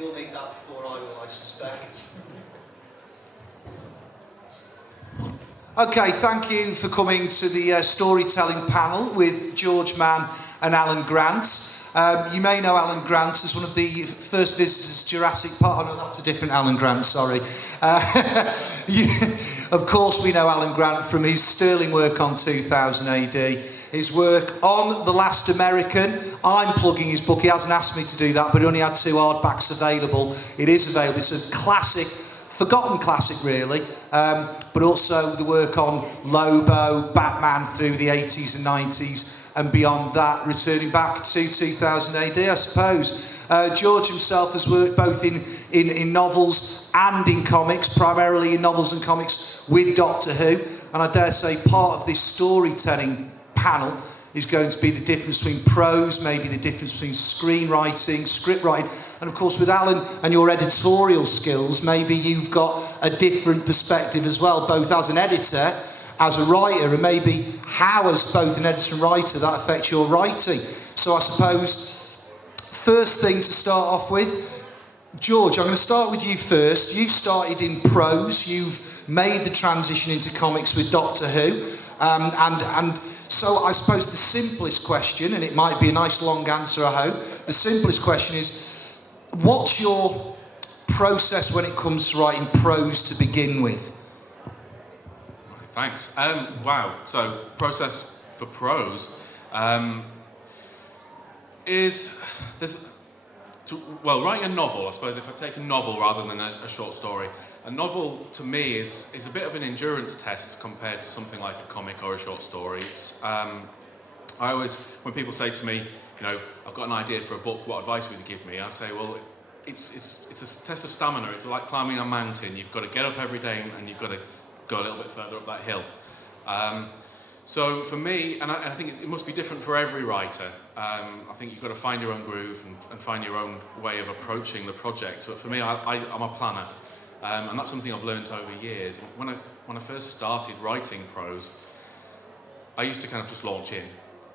You'll need that before I will, I suspect. Okay, thank you for coming to the storytelling panel with George Mann and Alan Grant. You may know Alan Grant as one of the first visitors to Jurassic Park. Oh no, that's a different Alan Grant, sorry. Of course we know Alan Grant from his sterling work on 2000 AD, his work on The Last American. I'm plugging his book, he hasn't asked me to do that, but he only had 2 hardbacks available. It is available, it's a classic, forgotten classic really, but also the work on Lobo, Batman through the 80s and 90s, and beyond that, returning back to 2000 AD, I suppose. George himself has worked both in novels and in comics, primarily in novels and comics with Doctor Who, and I dare say part of this storytelling panel is going to be the difference between prose, maybe the difference between screenwriting, script writing, and of course with Alan and your editorial skills, maybe you've got a different perspective as well, both as an editor, as a writer, and maybe how as both an editor and writer that affects your writing. So I suppose, first thing to start off with, George, I'm going to start with you first. You started in prose, you've made the transition into comics with Doctor Who, and so I suppose the simplest question, and it might be a nice long answer I hope, the simplest question is, what's your process when it comes to writing prose to begin with? Thanks. Wow. So, process for prose writing a novel. I suppose if I take a novel rather than a short story, a novel to me is a bit of an endurance test compared to something like a comic or a short story. It's, I always, when people say to me, I've got an idea for a book, what advice would you give me? I say, well, it's a test of stamina. It's like climbing a mountain. You've got to get up every day and you've got to go a little bit further up that hill. So for me, and I think it must be different for every writer, I think you've got to find your own groove and find your own way of approaching the project. But for me, I'm a planner, and that's something I've learned over years. When I first started writing prose, I used to kind of just launch in.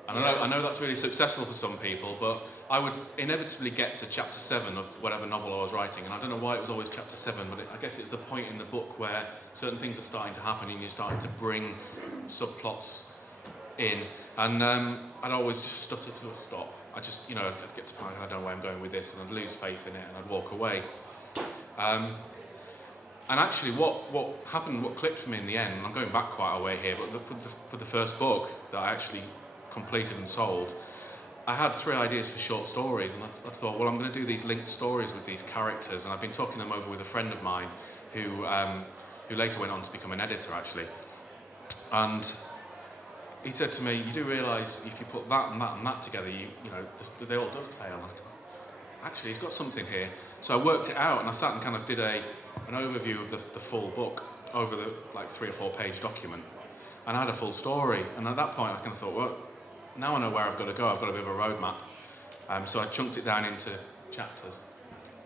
And I know that's really successful for some people, but I would inevitably get to chapter 7 of whatever novel I was writing, and I don't know why it was always chapter 7, but I guess it's the point in the book where certain things are starting to happen and you're starting to bring subplots in, and I'd always just stutter to a stop. I'd get to the point and I don't know where I'm going with this, and I'd lose faith in it and I'd walk away. And actually what happened, what clicked for me in the end, and I'm going back quite a way here, but for the first book that I actually completed and sold, I had 3 ideas for short stories, and I thought, well, I'm going to do these linked stories with these characters, and I've been talking them over with a friend of mine who later went on to become an editor, actually. And he said to me, you do realise if you put that and that and that together, they all dovetail. Actually, he's got something here. So I worked it out, and I sat and kind of did an overview of the full book over the 3 or 4 page document, and I had a full story. And at that point, I kind of thought, well, now I know where I've got to go. I've got a bit of a roadmap. So I chunked it down into chapters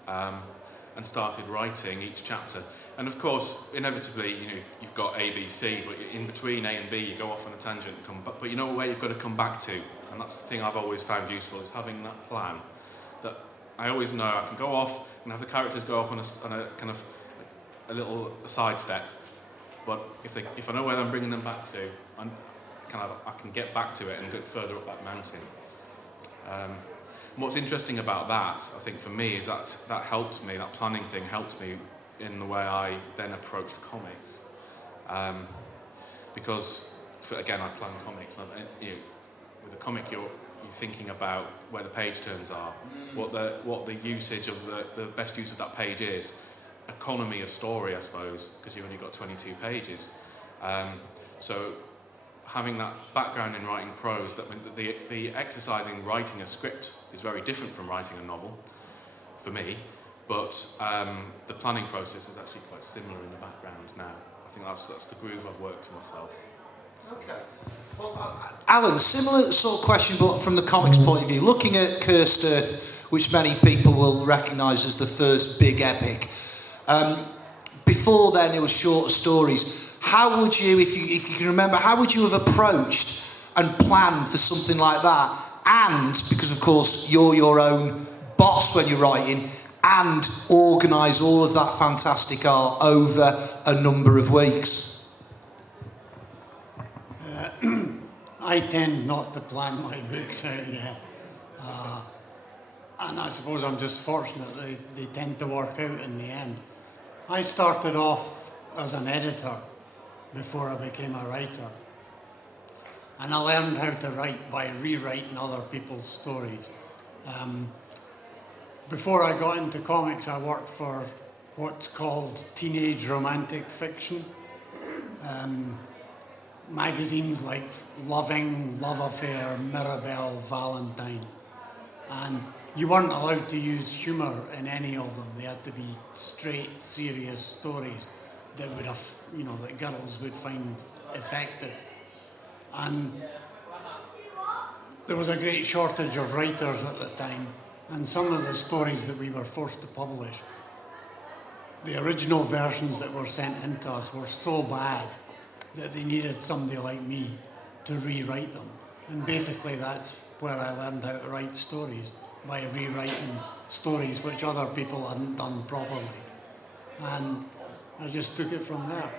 and started writing each chapter. And of course, inevitably, you've got A, B, C, but in between A and B, you go off on a tangent and come back. But you know where you've got to come back to. And that's the thing I've always found useful, is having that plan. That I always know I can go off and have the characters go off on a kind of a little sidestep. But if I know where I'm bringing them back to, I can get back to it and get further up that mountain. What's interesting about that, I think for me, is that helped me, that planning thing helped me in the way I then approached comics. Because, again, I plan comics. With a comic, you're thinking about where the page turns are, what the usage of the best use of that page is, economy of story, I suppose, because you've only got 22 pages. So having that background in writing prose, that the exercising writing a script is very different from writing a novel, for me, but the planning process is actually quite similar in the background now. I think that's the groove I've worked for myself. Okay. Well, Alan, similar sort of question, but from the comics point of view. Looking at Cursed Earth, which many people will recognise as the first big epic, before then it was shorter stories. How would you, if you can remember, how would you have approached and planned for something like that? And, because of course you're your own boss when you're writing, and organise all of that fantastic art over a number of weeks? I tend not to plan my books out yet. And I suppose I'm just fortunate they tend to work out in the end. I started off as an editor before I became a writer. And I learned how to write by rewriting other people's stories. Before I got into comics, I worked for what's called teenage romantic fiction. Magazines like Loving, Love Affair, Mirabelle, Valentine. And you weren't allowed to use humour in any of them. They had to be straight, serious stories that would have, that girls would find effective. And there was a great shortage of writers at the time, and some of the stories that we were forced to publish, the original versions that were sent in to us were so bad that they needed somebody like me to rewrite them. And basically that's where I learned how to write stories, by rewriting stories which other people hadn't done properly. And I just took it from there.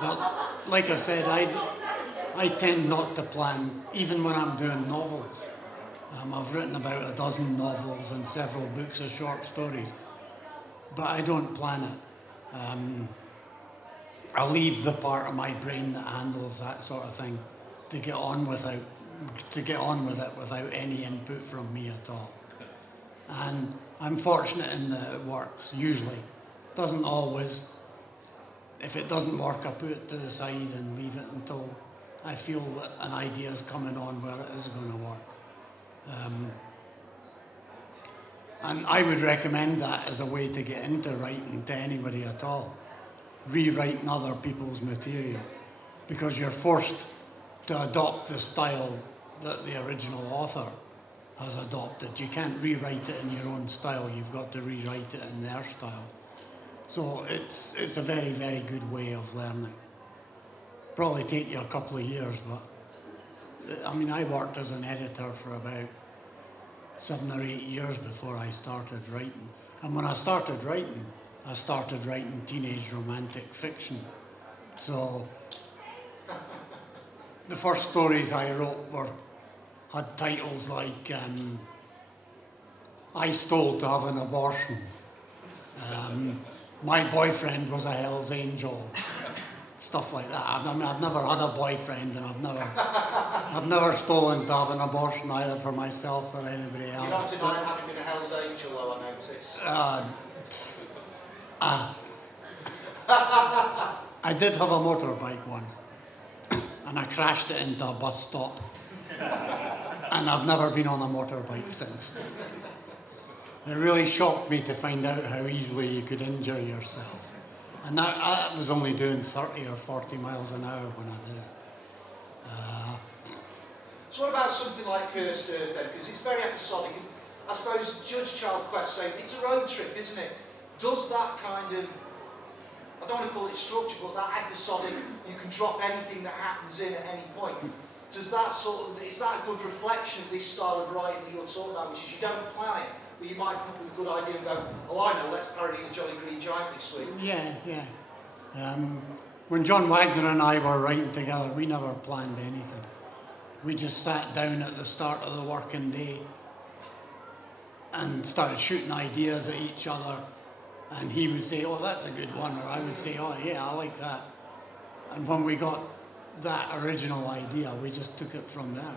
But like I said, I tend not to plan, even when I'm doing novels. I've written about a dozen novels and several books of short stories, but I don't plan it. I leave the part of my brain that handles that sort of thing to get on with it without any input from me at all. And I'm fortunate in that it works, usually. Doesn't always. If it doesn't work, I put it to the side and leave it until I feel that an idea is coming on where it is going to work. And I would recommend that as a way to get into writing to anybody at all. Rewriting other people's material, because you're forced to adopt the style that the original author has adopted. You can't rewrite it in your own style, you've got to rewrite it in their style. So it's a very, very good way of learning. Probably take you a couple of years, but I worked as an editor for about 7 or 8 years before I started writing. And when I started writing teenage romantic fiction. So the first stories I wrote had titles like I Stole to Have an Abortion. My Boyfriend Was a Hell's Angel. Stuff like that. I've never had a boyfriend, and I've never stolen to have an abortion either for myself or anybody else. You're not denying having been a Hell's Angel, though, I notice. I did have a motorbike once, and I crashed it into a bus stop, and I've never been on a motorbike since. It really shocked me to find out how easily you could injure yourself. And I was only doing 30 or 40 miles an hour when I did it. So what about something like Cursed Earth then? Because it's very episodic. And I suppose Judge Child Quest saying it's a road trip, isn't it? Does that kind of, I don't want to call it structure, but that episodic, you can drop anything that happens in at any point. Does that is that a good reflection of this style of writing that you're talking about, which is you don't plan it, but you might come up with a good idea and go, oh, I know, let's parody the Jolly Green Giant this week. Yeah. When John Wagner and I were writing together, we never planned anything. We just sat down at the start of the working day and started shooting ideas at each other. And he would say, oh, that's a good one. Or I would say, oh, yeah, I like that. And when we got that original idea, we just took it from there.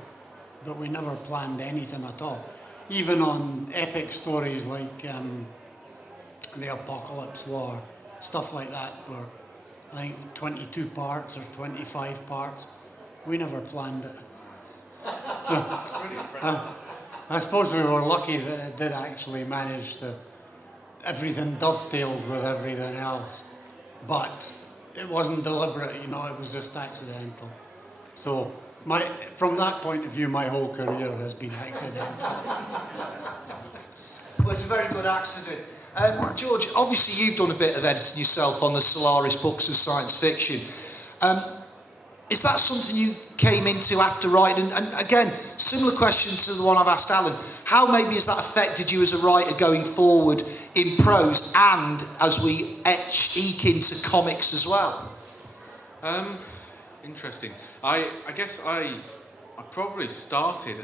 But we never planned anything at all. Even on epic stories like the Apocalypse War, stuff like that, where I think 22 parts or 25 parts, we never planned it. So, I suppose we were lucky that it did actually manage to, everything dovetailed with everything else. But it wasn't deliberate, it was just accidental. So from that point of view, my whole career has been accidental. Well, it's a very good accident. George, obviously you've done a bit of editing yourself on the Solaris books of science fiction. Is that something you came into after writing? And again, similar question to the one I've asked Alan. How maybe has that affected you as a writer going forward in prose and as we eke into comics as well? Interesting. I guess I probably started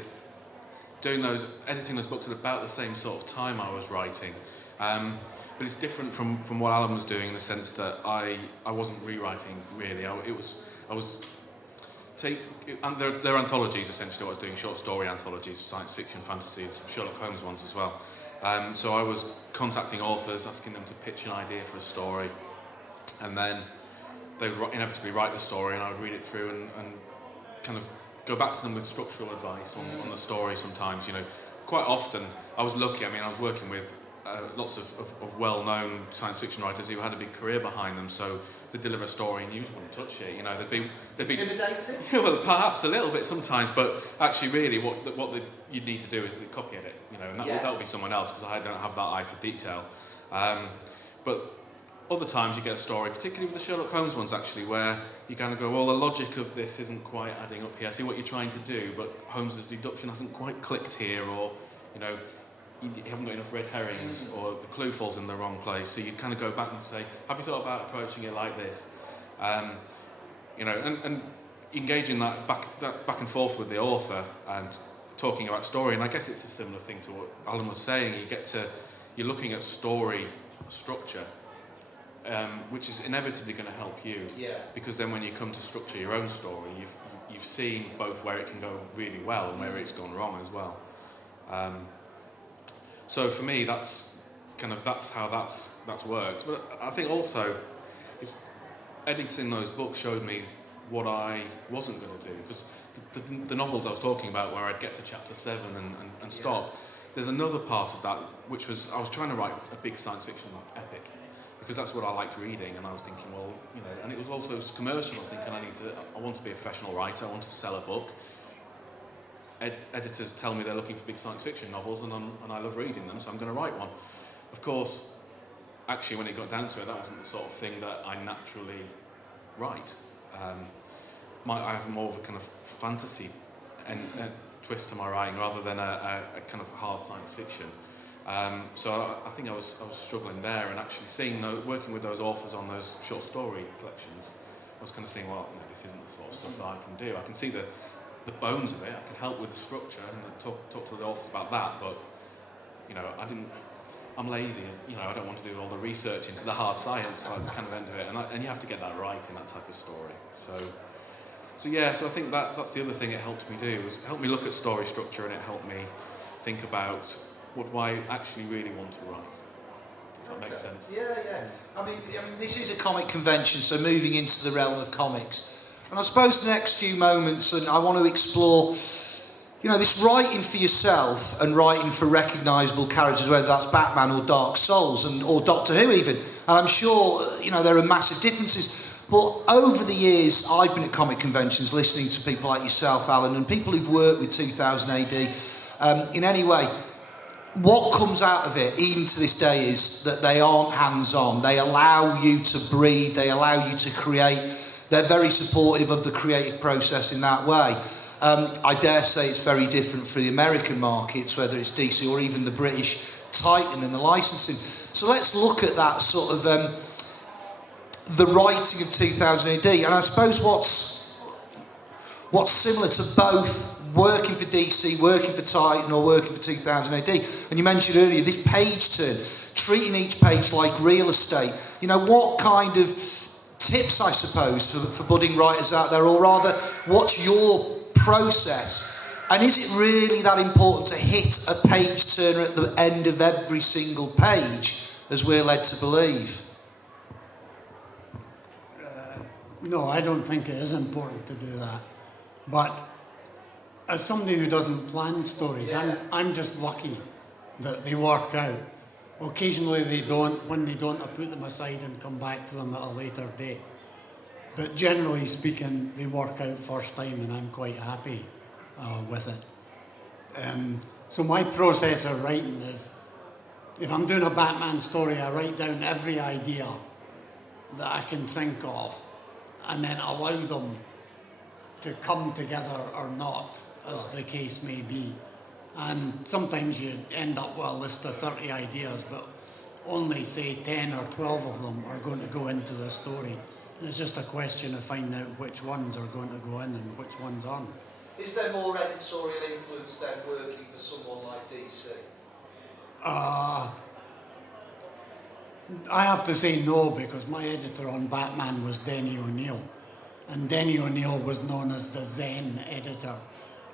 editing those books at about the same sort of time I was writing. But it's different from what Alan was doing in the sense that I wasn't rewriting really. They're anthologies essentially. I was doing short story anthologies, science fiction, fantasy, and some Sherlock Holmes ones as well. So I was contacting authors, asking them to pitch an idea for a story, and then they would inevitably write the story, and I would read it through and kind of go back to them with structural advice on the story. Sometimes, quite often I was lucky. I mean, I was working with lots of well-known science fiction writers who had a big career behind them, so they'd deliver a story and you just wouldn't touch it. They'd be intimidated. Well, perhaps a little bit sometimes, but actually, really, what you'd need to do is the copy edit, and that would be someone else because I don't have that eye for detail. But other times you get a story, particularly with the Sherlock Holmes ones, actually, where you kind of go, well, the logic of this isn't quite adding up here. I see what you're trying to do, but Holmes's deduction hasn't quite clicked here, or you haven't got enough red herrings, or the clue falls in the wrong place. So you kind of go back and say, have you thought about approaching it like this? And engaging that back and forth with the author and talking about story. And I guess it's a similar thing to what Alan was saying. You're looking at story structure, which is inevitably going to help you. Yeah. Because then when you come to structure your own story, you've seen both where it can go really well and where it's gone wrong as well. So for me, that's how that's worked. But I think also, editing those books showed me what I wasn't going to do, because the novels I was talking about, where I'd get to chapter 7 and stop. There's another part of that which was I was trying to write a big science fiction epic, because that's what I liked reading, and I was thinking, well, and it was also commercial. I was thinking I want to be a professional writer. I want to sell a book. Editors tell me they're looking for big science fiction novels, and I love reading them, so I'm going to write one. Of course, actually, when it got down to it, that wasn't the sort of thing that I naturally write. I have more of a kind of fantasy and twist to my writing rather than a kind of hard science fiction. So I think I was struggling there, and actually working with those authors on those short story collections, I was kind of saying, well, this isn't the sort of stuff that I can do. I can see the bones of it. I can help with the structure and talk to the authors about that, but I'm lazy. I don't want to do all the research into the hard science like the kind of end of it, and you have to get that right in that type of story. So I think that's the other thing it helped me do, was it helped me look at story structure, and it helped me think about what do I actually really want to write. Does that make sense? Yeah. I mean, this is a comic convention, so moving into the realm of comics. And I suppose the next few moments, and I want to explore, this writing for yourself and writing for recognisable characters, whether that's Batman or Dark Souls or Doctor Who even. And I'm sure, there are massive differences. But over the years, I've been at comic conventions listening to people like yourself, Alan, and people who've worked with 2000 AD in any way. What comes out of it, even to this day, is that they aren't hands-on. They allow you to breathe. They allow you to create. They're very supportive of the creative process in that way. I dare say it's very different for the American markets, whether it's DC or even the British Titan and the licensing. So let's look at that sort of the writing of 2000 AD. And I suppose what's similar to both working for DC, working for Titan, or working for 2000 AD. And you mentioned earlier this page turn, treating each page like real estate. What kind of tips, I suppose, for budding writers out there, or rather, what's your process? And is it really that important to hit a page turner at the end of every single page, as we're led to believe? No, I don't think it is important to do that. But as somebody who doesn't plan stories, I'm just lucky that they work out. Occasionally they don't. When they don't, I put them aside and come back to them at a later date. But generally speaking, they work out first time, and I'm quite happy with it. So my process of writing is, if I'm doing a Batman story, I write down every idea that I can think of, and then allow them to come together or not, as the case may be. And sometimes you end up with a list of 30 ideas, but only, say, 10 or 12 of them are going to go into the story. And it's just a question of finding out which ones are going to go in and which ones aren't. Is there more editorial influence than working for someone like DC? I have to say no, because my editor on Batman was Danyl. And Danyl was known as the Zen editor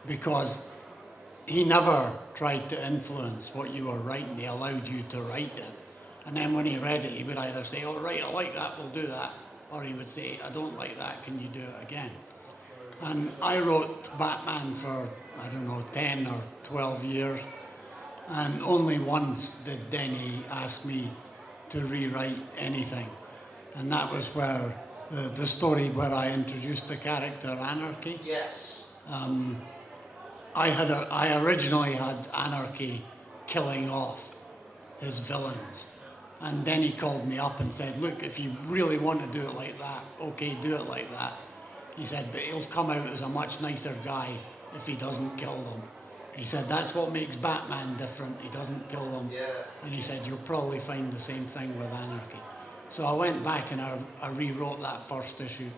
because he never tried to influence what you were writing. He allowed you to write it. And then when he read it, he would either say, "Oh, right, I like that, we'll do that." Or he would say, "I don't like that, can you do it again?" And I wrote Batman for, 10 or 12 years. And only once did Denny ask me to rewrite anything. And that was where the story where I introduced the character Anarchy. Yes. I originally had Anarchy killing off his villains. And then he called me up and said, "Look, if you really want to do it like that, okay, do it like that." He said, "But he'll come out as a much nicer guy if he doesn't kill them." He said, "That's what makes Batman different, he doesn't kill them." Yeah. And he said, "You'll probably find the same thing with Anarchy." So I went back and I rewrote that first issue.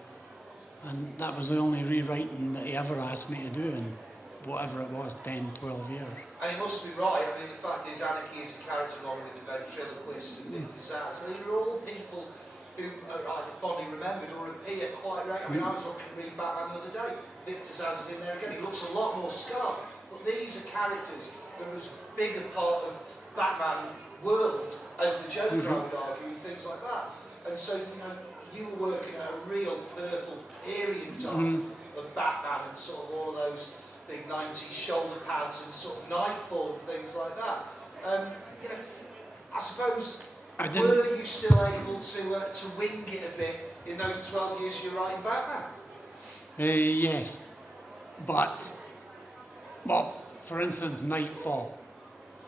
And that was the only rewriting that he ever asked me to do in whatever it was, 10, 12 years. And he must be right. I mean, the fact is, Anarchy is a character along with the ventriloquist and Victor Zsasz. So these are all people who are either fondly remembered or appear quite right. I mean, I was looking to read Batman the other day. Victor Zsasz is in there again. He looks a lot more scarred. But these are characters that are as big a part of Batman world as the Joker, I would argue, and things like that. And so, you were working at a real purple period time of Batman and sort of all of those big 90s shoulder pads and sort of Nightfall and things like that. I suppose, were you still able to wing it a bit in those 12 years you were writing Batman? Yes. But, well, for instance, Nightfall.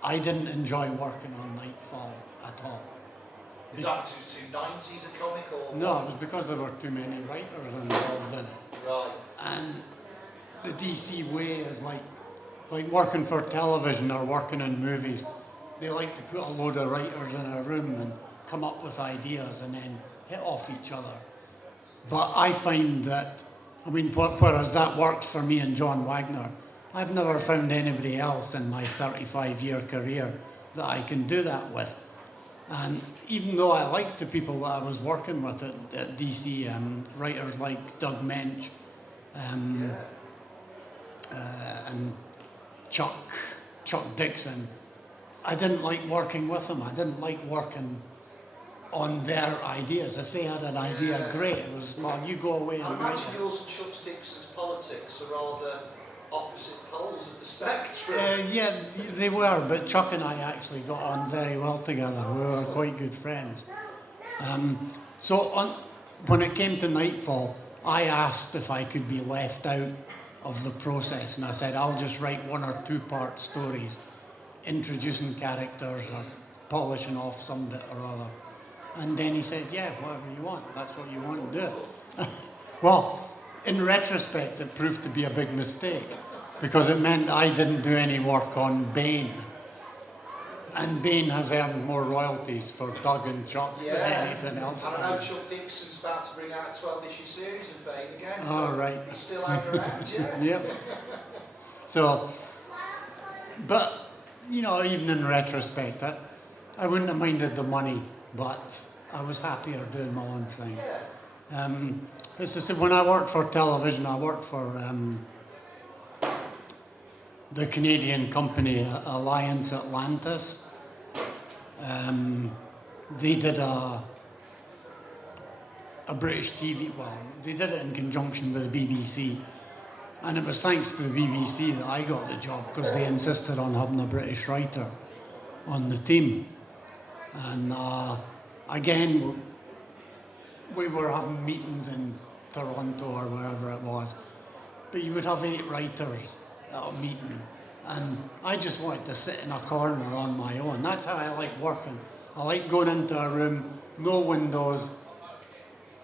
I didn't enjoy working on Nightfall at all. Is that because it was too 90s a comic or? No, it was because there were too many writers involved in it. Right. And the DC way is like working for television or working in movies. They like to put a load of writers in a room and come up with ideas and then hit off each other. But I find that, whereas that works for me and John Wagner, I've never found anybody else in my 35-year career that I can do that with. And even though I liked the people that I was working with at DC, writers like Doug Mensch, and Chuck Dixon, I didn't like working with them. I didn't like working on their ideas. If they had an idea, great. It was, well, you go away and I write imagine it. yours and Chuck Dixon's politics are rather opposite poles of the spectrum. Yeah, they were, but Chuck and I actually got on very well together. We were quite good friends. When it came to Nightfall, I asked if I could be left out of the process, and I said, "I'll just write 1 or 2 part stories, introducing characters or polishing off some bit or other." And then he said, "Yeah, whatever you want, that's what you want to do." Well, in retrospect, it proved to be a big mistake because it meant I didn't do any work on Bane. And Bane has earned more royalties for Doug and Chuck than anything else. And I know Chuck Dixon's about to bring out a 12-issue series of Bane again. Oh, so right. He's still hanging around, yeah. Yep. So, but, even in retrospect, I wouldn't have minded the money, but I was happier doing my own thing. Yeah. When I worked for television, I worked for the Canadian company Alliance Atlantis. They did a British TV, they did it in conjunction with the BBC. And it was thanks to the BBC that I got the job because they insisted on having a British writer on the team. And again, we were having meetings in Toronto or wherever it was. But you would have 8 writers at a meeting. And I just wanted to sit in a corner on my own. That's how I like working. I like going into a room, no windows,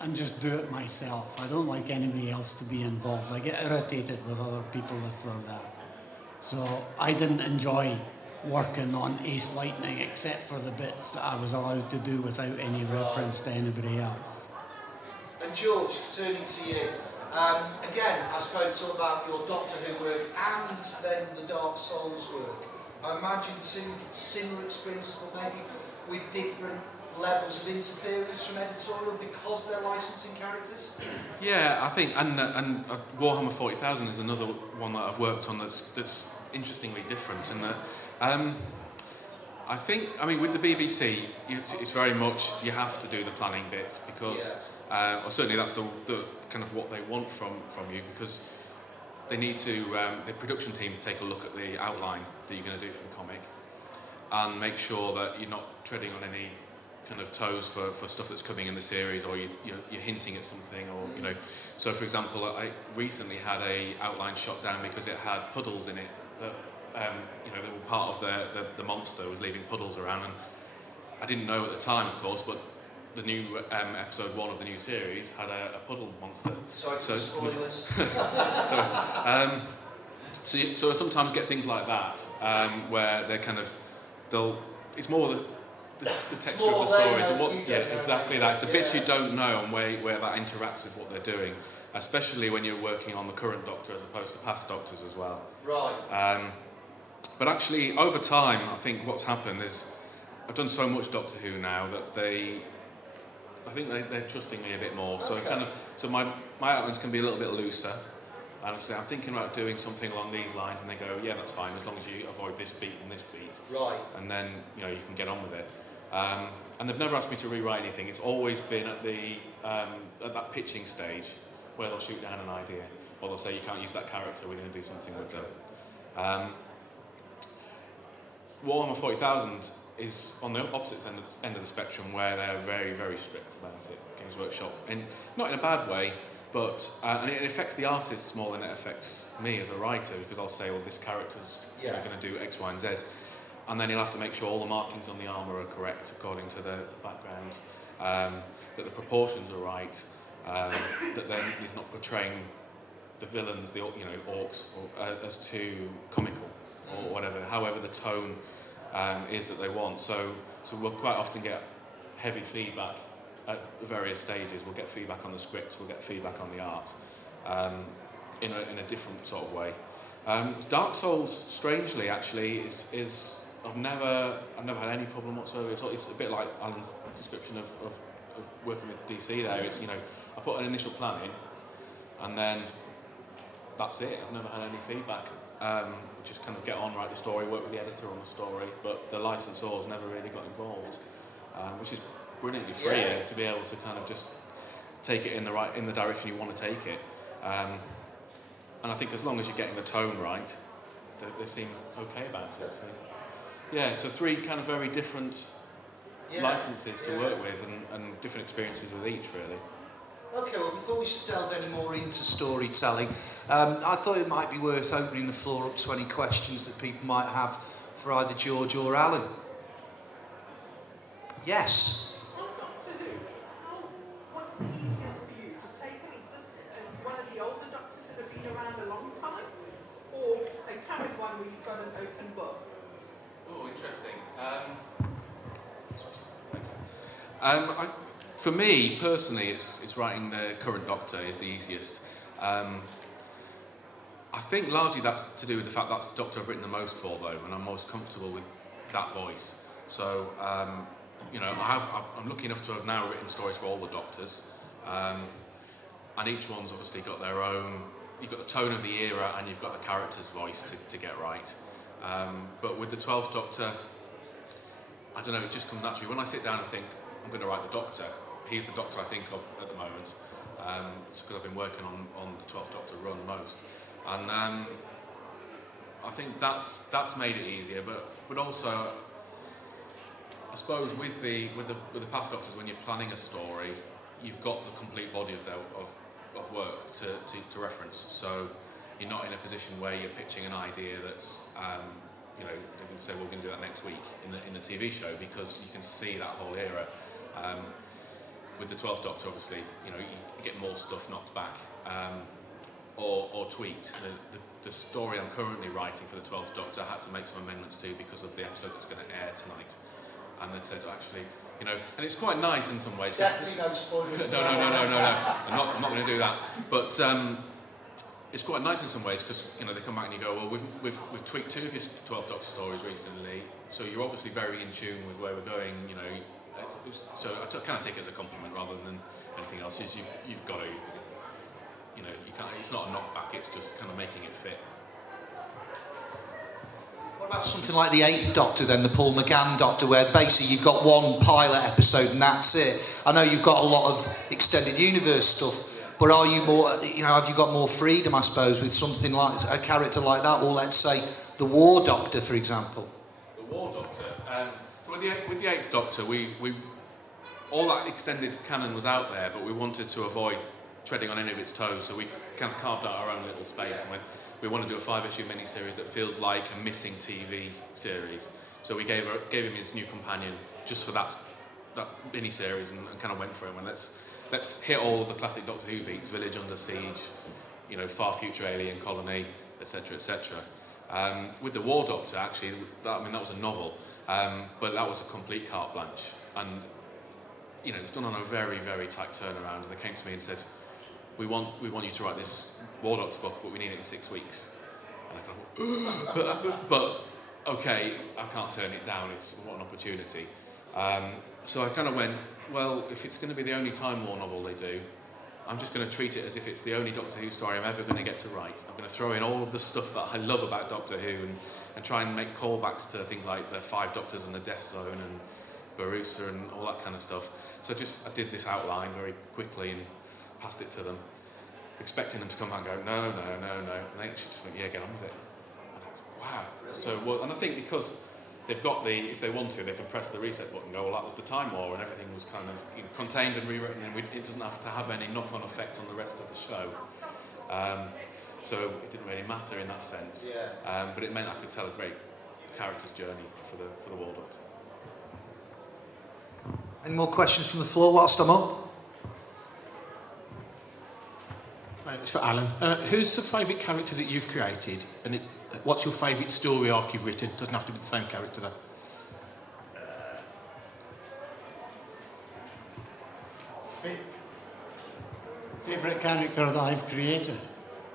and just do it myself. I don't like anybody else to be involved. I get irritated with other people if they're there. So I didn't enjoy working on Ace Lightning except for the bits that I was allowed to do without any reference to anybody else. And George, turning to you, again, I suppose talk about your Doctor Who work and then the Dark Souls work. I imagine two similar experiences, but maybe with different levels of interference from editorial because they're licensing characters? Yeah, I think, and Warhammer 40,000 is another one that I've worked on that's interestingly different in that I think, I mean, with the BBC, it's very much you have to do the planning bit because, or certainly that's the kind of what they want from you, because they need to, the production team take a look at the outline that you're going to do for the comic and make sure that you're not treading on any kind of toes for stuff that's coming in the series, or you're hinting at something, or you know. So, for example, I recently had a outline shot down because it had puddles in it that you know, they were part of the monster was leaving puddles around, and I didn't know at the time, of course, but the new episode 1 of the new series had a puddle monster. Sorry for spoilers. So I sometimes get things like that where they're kind of it's more the texture of the stories and what exactly that. It's the bits you don't know and where that interacts with what they're doing, especially when you're working on the current Doctor as opposed to past Doctors as well. Right. But actually, over time, I think what's happened is I've done so much Doctor Who now that I think they're trusting me a bit more. Okay. So my outlines can be a little bit looser. And I say, I'm thinking about doing something along these lines, and they go, yeah, that's fine, as long as you avoid this beat and this beat. Right. And then, you know, you can get on with it. And they've never asked me to rewrite anything. It's always been at that pitching stage where they'll shoot down an idea, or they'll say, you can't use that character, we're going to do something with them. Warhammer 40,000 is on the opposite end of the spectrum, where they're very, very strict about it, Games Workshop. And not in a bad way, but and it affects the artists more than it affects me as a writer, because I'll say, well, this character's going to do X, Y, and Z. And then you'll have to make sure all the markings on the armour are correct according to the background, that the proportions are right, that then he's not portraying the villains, the orcs, as too comical or whatever. However, the tone is that they want. So we'll quite often get heavy feedback at various stages. We'll get feedback on the script, we'll get feedback on the art, in a different sort of way. Dark Souls, strangely, actually, is I've never had any problem whatsoever. It's a bit like Alan's description of working with DC there. It's, you know, I put an initial plan in, and then that's it. I've never had any feedback. Just kind of get on, write the story, work with the editor on the story, but the licensors never really got involved, which is brilliantly freeing to be able to kind of just take it in the direction you want to take it. And I think as long as you're getting the tone right, they seem okay about it. So 3 kind of very different licenses to work with, and different experiences with each, really. Okay, well, before we delve any more into storytelling, I thought it might be worth opening the floor up to any questions that people might have for either George or Alan. Yes? On Doctor Who, what's the easiest for you, to take one of the older Doctors that have been around a long time, or a current one where you've got an open book? Oh, interesting. Thanks. For me, personally, it's writing the current Doctor is the easiest. I think largely that's to do with the fact that's the Doctor I've written the most for, though, and I'm most comfortable with that voice. So, you know, I'm lucky enough to have now written stories for all the Doctors, and each one's obviously got their own. You've got the tone of the era, and you've got the character's voice to get right. But with the 12th Doctor, I don't know, it just comes naturally. When I sit down and think, I'm going to write the Doctor, he's the Doctor I think of at the moment. It's because I've been working on the 12th Doctor run most. And I think that's made it easier, but also, I suppose with the past Doctors, when you're planning a story, you've got the complete body of work to reference. So you're not in a position where you're pitching an idea that's you know, they're going to say, well, we're going to do that next week in the TV show, because you can see that whole era. with the 12th Doctor, obviously, you get more stuff knocked back or tweaked. The story I'm currently writing for the 12th Doctor, I had to make some amendments to because of the episode that's going to air tonight. And they said, actually, and it's quite nice in some ways. Definitely no spoilers. No. I'm not going to do that. But it's quite nice in some ways because they come back and you go, well, we've tweaked 2 of your 12th Doctor stories recently, so you're obviously very in tune with where we're going. So I kind of take it as a compliment rather than anything else. You've got to, you can't. It's not a knockback. It's just kind of making it fit. What about something like the 8th Doctor then, the Paul McGann Doctor, where basically you've got one pilot episode and that's it? I know you've got a lot of extended universe stuff, but are you more, have you got more freedom, I suppose, with something like a character like that, or let's say the War Doctor, for example? The War Doctor. With the 8th Doctor, we all that extended canon was out there, but we wanted to avoid treading on any of its toes, so we kind of carved out our own little space. And we want to do a 5-issue miniseries that feels like a missing TV series. So we gave him his new companion just for that miniseries, and kind of went for him. And let's hit all of the classic Doctor Who beats: Village Under Siege, far future alien colony, etc., etc. With the War Doctor, actually, that was a novel, but that was a complete carte blanche, and it was done on a very, very tight turnaround. And they came to me and said, "We want you to write this War Doctor book, but we need it in 6 weeks." And I thought, but okay, I can't turn it down. What an opportunity. So I kind of went, well, if it's going to be the only Time War novel they do, I'm just going to treat it as if it's the only Doctor Who story I'm ever going to get to write. I'm going to throw in all of the stuff that I love about Doctor Who and try and make callbacks to things like the 5 Doctors and the Death Zone and Barusa and all that kind of stuff. So I did this outline very quickly and passed it to them, expecting them to come back and go, no. And they actually just went, yeah, get on with it. And I go, wow. So, and I think because they've got if they want to, they can press the reset button and go, well, that was the Time War, and everything was kind of contained and rewritten, and it doesn't have to have any knock-on effect on the rest of the show. So it didn't really matter in that sense. Yeah. But it meant I could tell a great character's journey for the War Doctor. Any more questions from the floor whilst I'm up? Right, it's for Alan. Who's the favourite character that you've created, and what's your favourite story arc you've written? Doesn't have to be the same character though. Favourite character that I've created?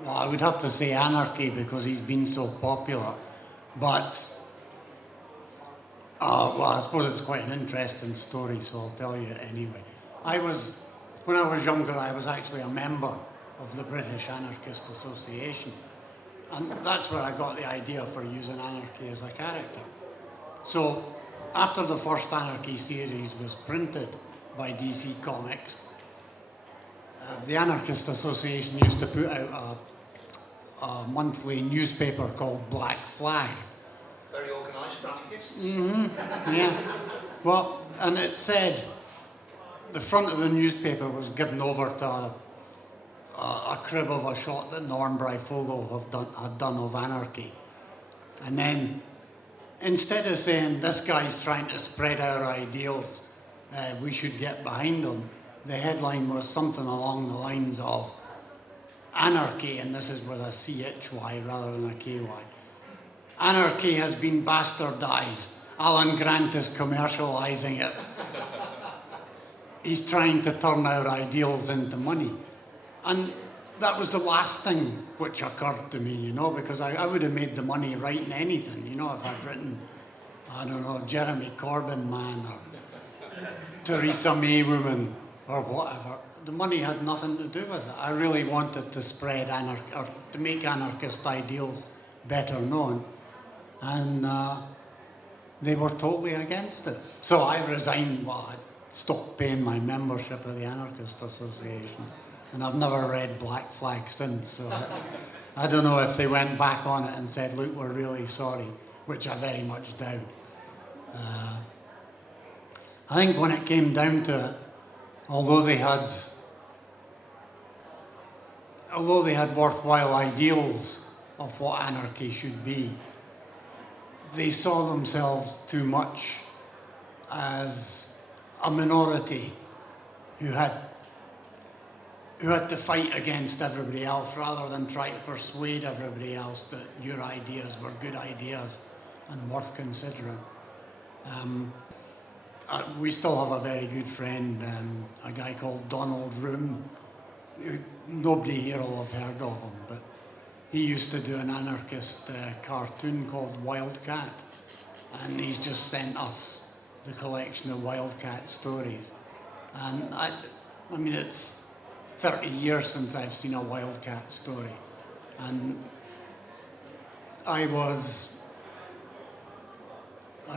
Well, I would have to say Anarchy because he's been so popular. But, I suppose it's quite an interesting story, so I'll tell you anyway. When I was younger, I was actually a member of the British Anarchist Association. And that's where I got the idea for using Anarchy as a character. So, after the first Anarchy series was printed by DC Comics, the Anarchist Association used to put out a monthly newspaper called Black Flag. Very organised for anarchists. Mm-hmm. Yeah. Well, and it said the front of the newspaper was given over to a crib of a shot that Norm Breyfogle had done of Anarchy. And then, instead of saying, this guy's trying to spread our ideals, we should get behind him, the headline was something along the lines of Anarchy, and this is with a CHY rather than a KY. Anarchy has been bastardized. Alan Grant is commercializing it. He's trying to turn our ideals into money. And that was the last thing which occurred to me, because I would have made the money writing anything, if I'd written, I don't know, Jeremy Corbyn Man or Theresa May Woman or whatever. The money had nothing to do with it. I really wanted to spread or to make anarchist ideals better known. And they were totally against it. So I resigned, I stopped paying my membership of the Anarchist Association. And I've never read Black Flag since, so I don't know if they went back on it and said, look, we're really sorry, which I very much doubt. I think when it came down to it, although they had worthwhile ideals of what anarchy should be, they saw themselves too much as a minority who had to fight against everybody else rather than try to persuade everybody else that your ideas were good ideas and worth considering. We still have a very good friend, a guy called Danyl. Nobody here will have heard of him, but he used to do an anarchist cartoon called Wildcat, and he's just sent us the collection of Wildcat stories. And I mean, it's 30 years since I've seen a Wildcat story, and I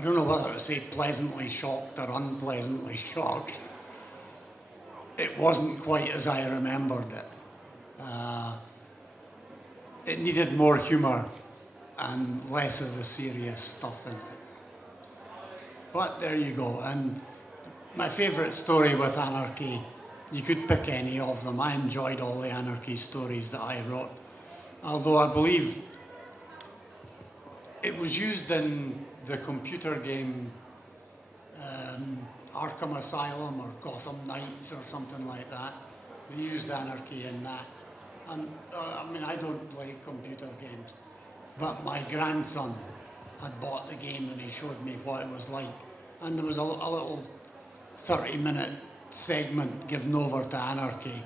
don't know whether to say pleasantly shocked or unpleasantly shocked. It wasn't quite as I remembered it. It needed more humour and less of the serious stuff in it. But there you go. And my favourite story with anarchy, you could pick any of them. I enjoyed all the anarchy stories that I wrote. Although I believe it was used in the computer game Arkham Asylum or Gotham Knights or something like that. They used anarchy in that. And I mean, I don't play computer games, but my grandson had bought the game and he showed me what it was like. And there was a little 30-minute segment given over to anarchy,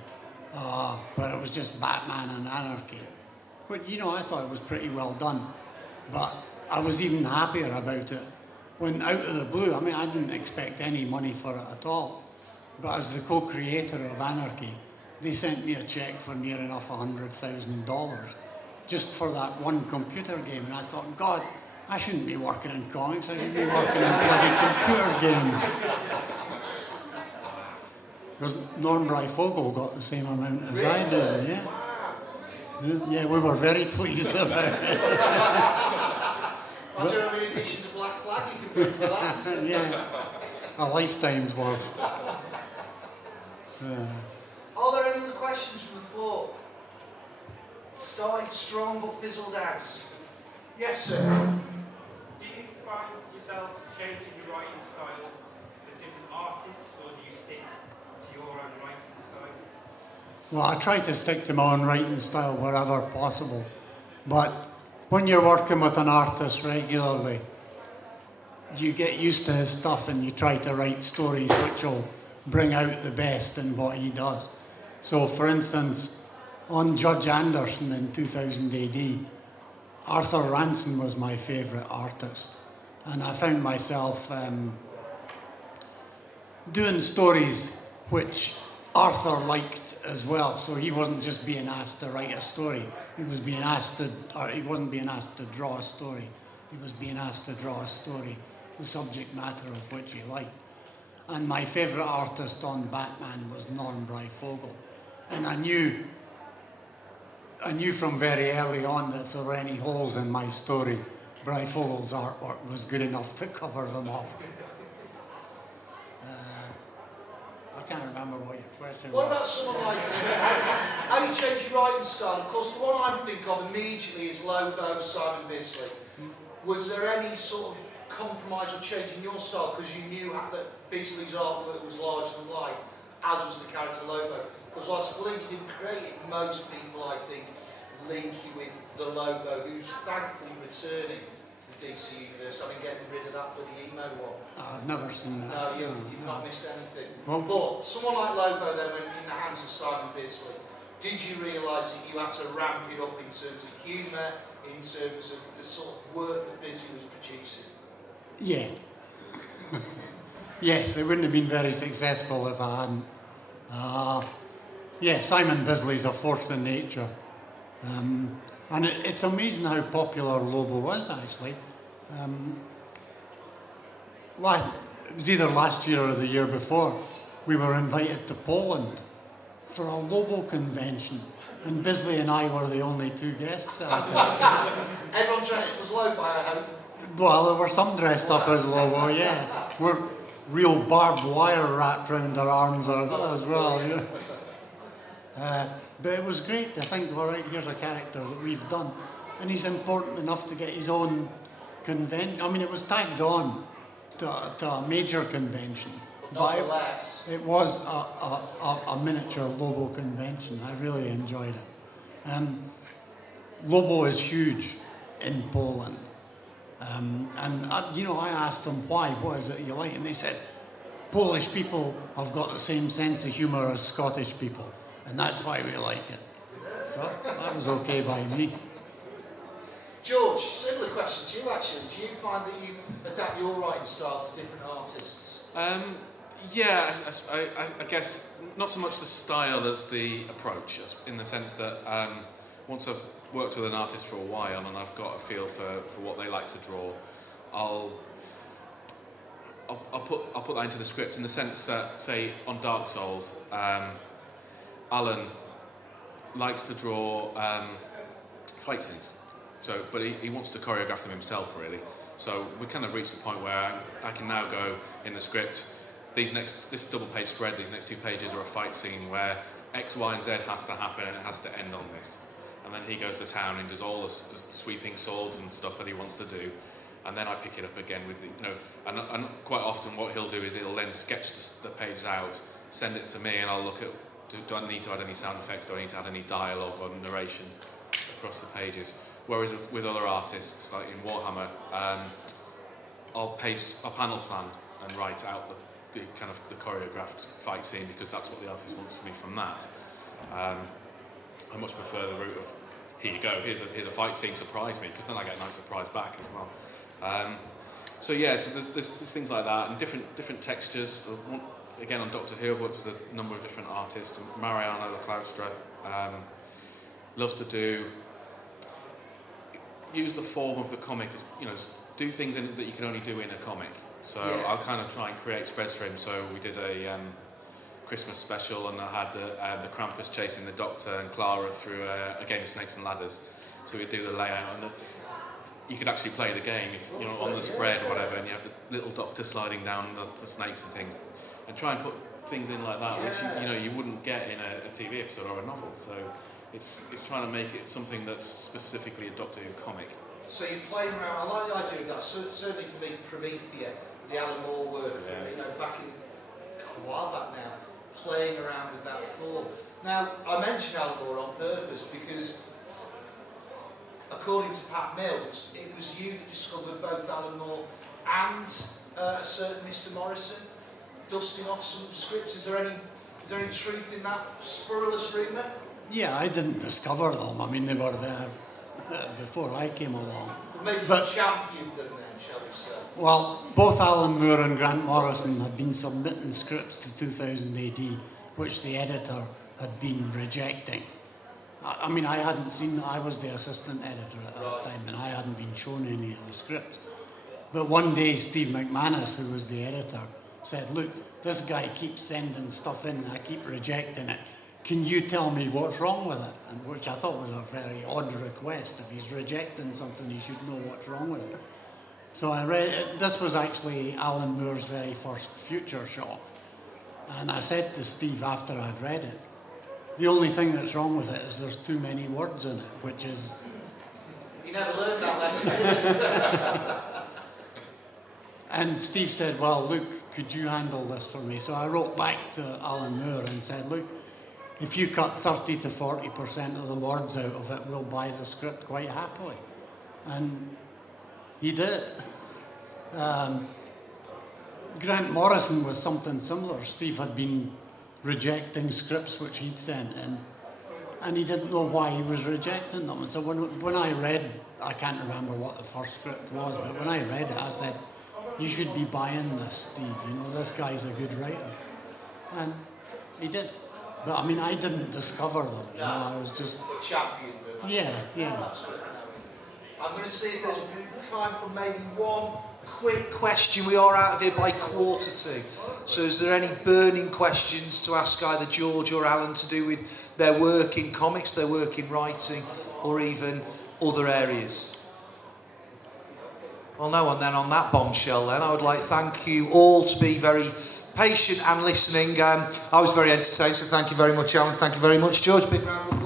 but it was just Batman and anarchy. But you know, I thought it was pretty well done. But I was even happier about it when, out of the blue, I mean, I didn't expect any money for it at all. But as the co-creator of Anarchy, they sent me a check for near enough $100,000 just for that one computer game. And I thought, God, I shouldn't be working in comics, I should be working in bloody computer games. Because Norm Breyfogle got the same amount as I did, yeah. Yeah, we were very pleased about it. Imagine how many editions of Black Flag you could bring for that. Yeah, a lifetime's worth. Are there any other questions from the floor? Started strong but fizzled out. Yes, sir. Do you find yourself changing your writing style for different artists, or do you stick to your own writing style? Well, I try to stick to my own writing style wherever possible. But when you're working with an artist regularly, you get used to his stuff and you try to write stories which will bring out the best in what he does. So, for instance, on Judge Anderson in 2000 AD, Arthur Ranson was my favourite artist. And I found myself doing stories which Arthur liked as well. So he wasn't just being asked to write a story. He wasn't being asked to draw a story. He was being asked to draw a story, the subject matter of which he liked. And my favourite artist on Batman was Norm Breyfogle. And I knew from very early on that if there were any holes in my story, Breyfogle's artwork was good enough to cover them up. I can't remember what your question was. What about someone like how you change your writing style? Of course, the one I think of immediately is Lobo, Simon Bisley. Was there any sort of compromise or change in your style because you knew that Bisley's artwork was larger than life, as was the character Lobo? Because whilst I believe you didn't create it, most people, I think, link you with the Lobo, who's thankfully returning to the DC universe, having getting rid of that bloody emo one. I've never seen that. No, you've not missed anything. Well, But someone like Lobo then went in the hands of Simon Bisley. Did you realise that you had to ramp it up in terms of humour, in terms of the sort of work that Bisley was producing? Yeah. Yes, it wouldn't have been very successful if I hadn't. Yeah, Simon Bisley's a force of nature. And it's amazing how popular Lobo was, actually. It was either last year or the year before, we were invited to Poland for a Lobo convention. And Bisley and I were the only two guests at it. Everyone dressed up as Lobo, I hope. Well, there were some dressed up as Lobo, yeah. We're real barbed wire wrapped around their arms as well, yeah. But it was great to think, all right, here's a character that we've done. And he's important enough to get his own convention. I mean, it was tagged on to a major convention. nonetheless. It was a miniature Lobo convention. I really enjoyed it. Lobo is huge in Poland. I asked them why, what is it you like? And they said, Polish people have got the same sense of humour as Scottish people, and that's why we like it. So that was okay by me. George, similar question to you actually. Do you find that you adapt your writing style to different artists? Yeah, I guess not so much the style as the approach, in the sense that once I've worked with an artist for a while and I've got a feel for what they like to draw, I'll put that into the script in the sense that, say, on Dark Souls, Alan likes to draw fight scenes. So, but he wants to choreograph them himself, really. So we kind of reached a point where I can now go in the script. This double-page spread, these next 2 pages are a fight scene where X, Y, and Z has to happen, and it has to end on this. And then he goes to town and does all the sweeping swords and stuff that he wants to do. And then I pick it up again with and quite often what he'll do is he'll then sketch the pages out, send it to me, and I'll look at do I need to add any sound effects, do I need to add any dialogue or narration across the pages. Whereas with other artists, like in Warhammer, I'll panel plan and write out the kind of the choreographed fight scene because that's what the artist wants me from that. I much prefer the route of here you go, here's a fight scene, surprise me, because then I get a nice surprise back as well. So there's things like that and different textures. Again, on Doctor Who, I've worked with a number of different artists. Mariana Laklaustra loves to use the form of the comic as do things that you can only do in a comic. So I'll kind of try and create spreads for him. So we did a Christmas special, and I had the Krampus chasing the Doctor and Clara through a game of Snakes and Ladders. So we'd do the layout, and you could actually play the game if on the spread or whatever, and you have the little Doctor sliding down the snakes and things, and try and put things in like that, which you wouldn't get in a TV episode or a novel. So it's trying to make it something that's specifically a Doctor Who comic. So you're playing around. I like the idea of that. Certainly for me, Promethea, the Alan Moore work, back in a while back now, playing around with that form. Now, I mentioned Alan Moore on purpose because, according to Pat Mills, it was you that discovered both Alan Moore and a certain Mr. Morrison dusting off some scripts. Is there any truth in that scurrilous rumour? Yeah, I didn't discover them. I mean, they were there before I came along. Maybe you championed them then, shall we say? Well, both Alan Moore and Grant Morrison had been submitting scripts to 2000 AD, which the editor had been rejecting. I mean, I hadn't seen, I was the assistant editor at that time, and I hadn't been shown any of the scripts. But one day, Steve McManus, who was the editor, said, look, this guy keeps sending stuff in, and I keep rejecting it. Can you tell me what's wrong with it? And which I thought was a very odd request. If he's rejecting something, he should know what's wrong with it. So I read it. This was actually Alan Moore's very first Future Shock. And I said to Steve after I'd read it, the only thing that's wrong with it is there's too many words in it, which is... You never learned that lesson. And Steve said, well, look, could you handle this for me? So I wrote back to Alan Moore and said, look, if you cut 30 to 40% of the words out of it, we'll buy the script quite happily. And he did. Grant Morrison was something similar. Steve had been rejecting scripts which he'd sent in, and he didn't know why he was rejecting them. And so when I read, I can't remember what the first script was, but when I read it, I said, you should be buying this, Steve. This guy's a good writer. And he did. But I mean, I didn't discover them. I was just... Championed them. Yeah. I'm going to see if there's time for maybe one Quick question, we are out of here by 1:45. So is there any burning questions to ask either George or Alan to do with their work in comics, their work in writing, or even other areas? Well, no one then on that bombshell then. I would like to thank you all to be very patient and listening. I was very entertained, so thank you very much, Alan. Thank you very much, George. Big round of applause.